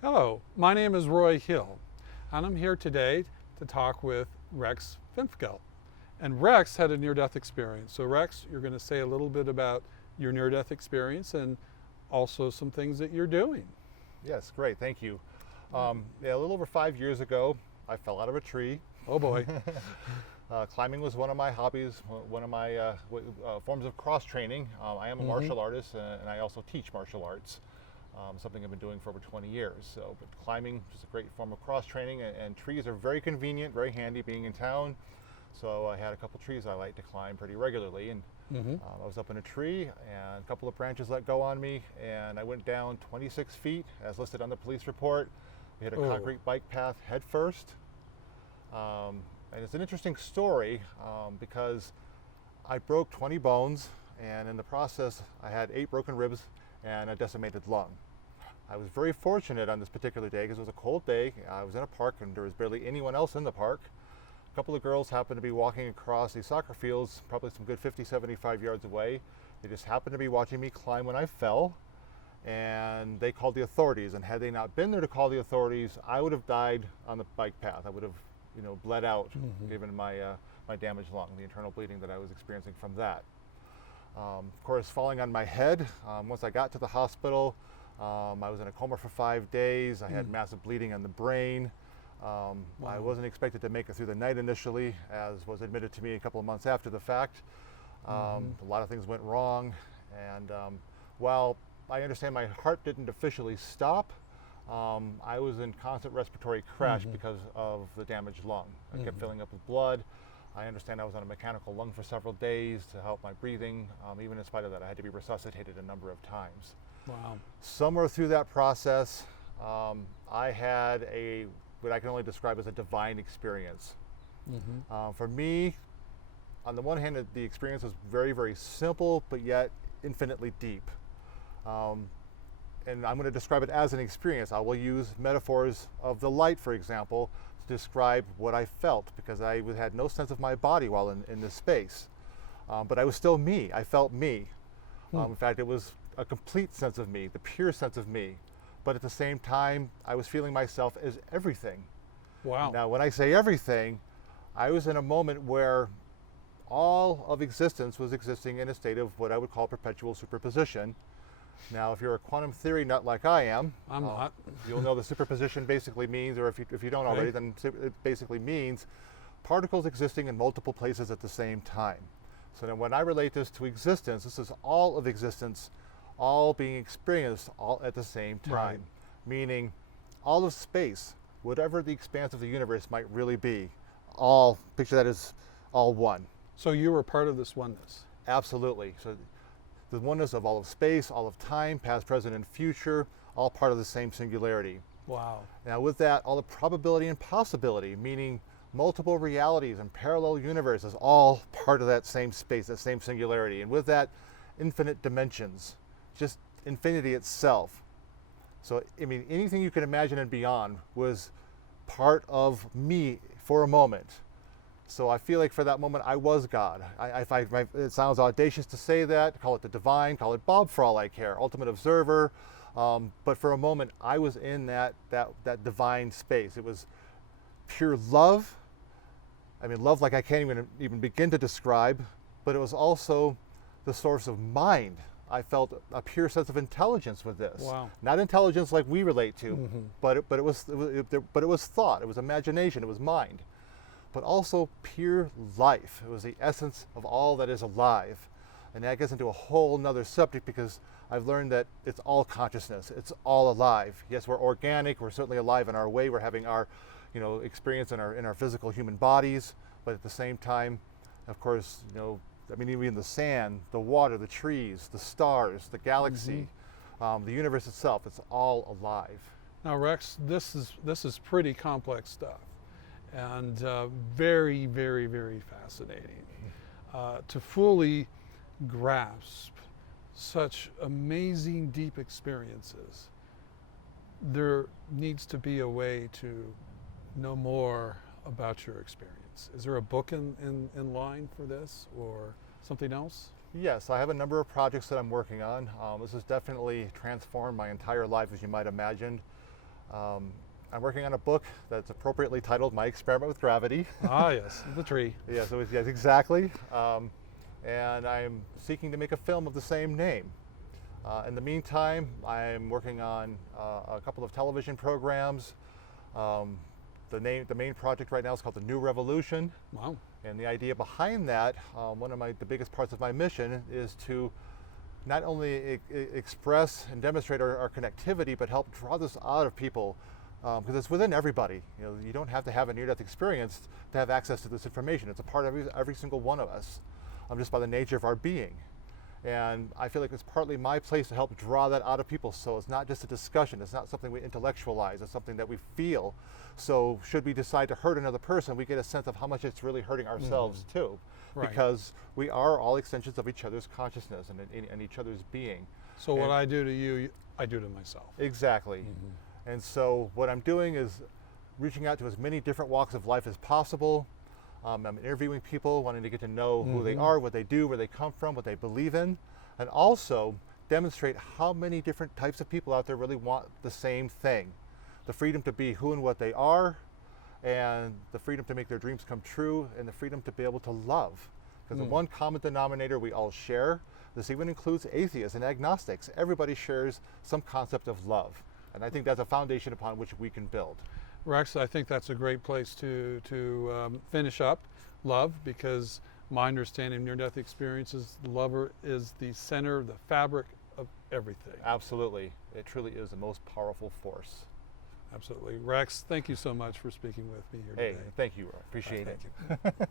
Hello, my name is Roy Hill, and I'm here today to talk with Rex Finfgeld. And Rex had a near-death experience. So Rex, you're going to say a little bit about your near-death experience and also some things that you're doing. Yes, great, thank you. Yeah, a little over 5 years ago, I fell out of a tree. Oh boy. Climbing was one of my hobbies, one of my forms of cross training. I am a martial artist and I also teach martial arts, something I've been doing for over 20 years. So, but climbing is a great form of cross training, and trees are very convenient, very handy being in town. So I had a couple trees I like to climb pretty regularly, and I was up in a tree and a couple of branches let go on me, and I went down 26 feet as listed on the police report. We hit a Oh. concrete bike path head first. And it's an interesting story because I broke 20 bones, and in the process I had 8 broken ribs and a decimated lung. I was very fortunate on this particular day because it was a cold day. I was in a park and there was barely anyone else in the park. A couple of girls happened to be walking across these soccer fields, probably some good 50, 75 yards away. They just happened to be watching me climb when I fell, and they called the authorities. And had they not been there to call the authorities, I would have died on the bike path. I would have, bled out, given my my damaged lung, the internal bleeding that I was experiencing from that. Of course, falling on my head. Once I got to the hospital, I was in a coma for 5 days. I had massive bleeding on the brain. I wasn't expected to make it through the night initially, as was admitted to me a couple of months after the fact. A lot of things went wrong, and while I understand my heart didn't officially stop, I was in constant respiratory crash because of the damaged lung. I kept filling up with blood. I understand I was on a mechanical lung for several days to help my breathing. Even in spite of that, I had to be resuscitated a number of times. Wow. Somewhere through that process, I had what I can only describe as a divine experience. For me, on the one hand, the experience was very, very simple, but yet infinitely deep. And I'm going to describe it as an experience. I will use metaphors of the light, for example, to describe what I felt, because I had no sense of my body while in this space. But I was still me. I felt me. In fact, it was a complete sense of me, the pure sense of me. But at the same time, I was feeling myself as everything. Wow. Now, when I say everything, I was in a moment where all of existence was existing in a state of what I would call perpetual superposition. Now, if you're a quantum theory nut like I am, I'm not. you'll know the superposition basically means, or if you don't already, Right. then it basically means particles existing in multiple places at the same time. So then when I relate this to existence, this is all of existence, all being experienced all at the same time. Right. Meaning all of space, whatever the expanse of the universe might really be, all, picture that as all one. So you were part of this oneness. Absolutely. So the oneness of all of space, all of time, past, present, and future, all part of the same singularity. Wow. Now with that, all the probability and possibility, meaning multiple realities and parallel universes, all part of that same space, that same singularity. And with that, infinite dimensions, just infinity itself. So, I mean, anything you can imagine and beyond was part of me for a moment. So I feel like for that moment I was God. It sounds audacious to say that, call it the divine, call it Bob for all I care, ultimate observer. But for a moment I was in that divine space. It was pure love. I mean, love like I can't even begin to describe, but it was also the source of mind. I felt a pure sense of intelligence with this. Wow. Not intelligence like we relate to, but it was thought, it was imagination, it was mind. But also pure life. It was the essence of all that is alive. And that gets into a whole nother subject, because I've learned that it's all consciousness. It's all alive. Yes, we're organic. We're certainly alive in our way. We're having our, experience in our physical human bodies. But at the same time, of course, I mean, even the sand, the water, the trees, the stars, the galaxy, the universe itself. It's all alive. Now, Rex, this is pretty complex stuff, and very, very, very fascinating. To fully grasp such amazing, deep experiences, there needs to be a way to know more about your experience. Is there a book in line for this, or something else? Yes, I have a number of projects that I'm working on. This has definitely transformed my entire life, as you might imagine. I'm working on a book that's appropriately titled My Experiment with Gravity. Ah, yes, the tree. Yes, exactly. And I'm seeking to make a film of the same name. In the meantime, I'm working on a couple of television programs. The main project right now is called The New Revolution. Wow. And the idea behind that, one of the biggest parts of my mission is to not only express and demonstrate our connectivity, but help draw this out of people, because it's within everybody. You don't have to have a near-death experience to have access to this information. It's a part of every single one of us, just by the nature of our being. And I feel like it's partly my place to help draw that out of people, so it's not just a discussion, it's not something we intellectualize, it's something that we feel. So should we decide to hurt another person, we get a sense of how much it's really hurting ourselves too. Right. Because we are all extensions of each other's consciousness and each other's being. So what I do to you, I do to myself. Exactly. And so what I'm doing is reaching out to as many different walks of life as possible. I'm interviewing people, wanting to get to know who they are, what they do, where they come from, what they believe in, and also demonstrate how many different types of people out there really want the same thing. The freedom to be who and what they are, and the freedom to make their dreams come true, and the freedom to be able to love. Because the one common denominator we all share, this even includes atheists and agnostics, everybody shares some concept of love. And I think that's a foundation upon which we can build. Rex, I think that's a great place to finish up. Love, because my understanding of near-death experiences, the lover is the center, the fabric of everything. Absolutely. It truly is the most powerful force. Absolutely. Rex, thank you so much for speaking with me here today. Hey, thank you. Appreciate it. Thank you.